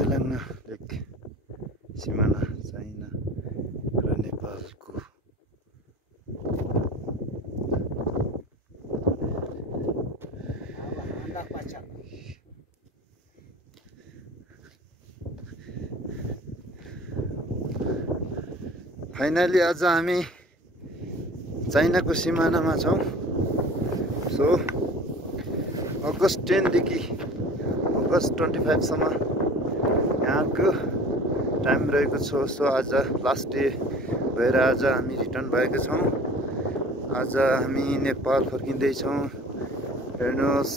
चलाङ्ना एक सिमाना चाइना र नेपालको फाइनली आज हामी चाइनाको सिमानामा छौँ। सो अगस्त 10 देखि अगस्त 25 सम्म यहाँको टाइम रहेको छ। सो आज लास्ट डे भएर आज हामी रिटर्न भएको छौँ। आज हामी नेपाल फर्किँदैछौँ। हेर्नुहोस्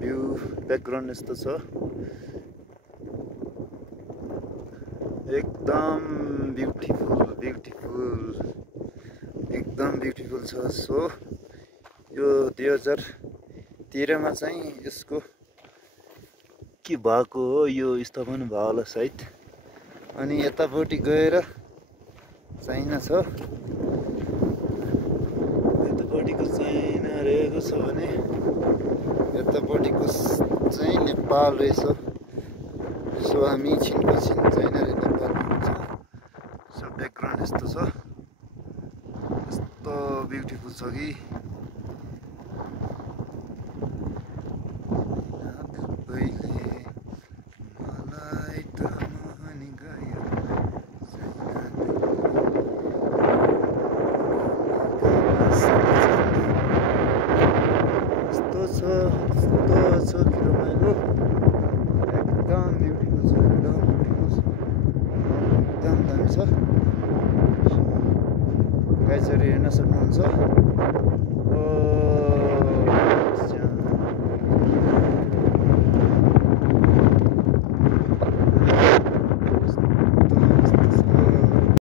भ्यू ब्याकग्राउन्ड यस्तो छ, एकदम ब्युटिफुल एकदम ब्युटिफुल छ। सो यो 2013 मा चाहिँ यसको के भएको हो, यो स्थापना भयो होला सायद। अनि यतापट्टि गएर चाइना छ, यतापट्टिको चाइना रहेको छ भने यतापट्टिको चाहिँ नेपाल रहेछ। सो हामी छिनको छिन चाइना र नेपाल हुन्छ। सो ब्याकग्राउन्ड यस्तो छ, यस्तो ब्युटिफुल छ कि रमाइलो, एकदम ब्युटिफुल छ, एकदम दामी छ। गाइजहरू हेर्न सक्नुहुन्छ।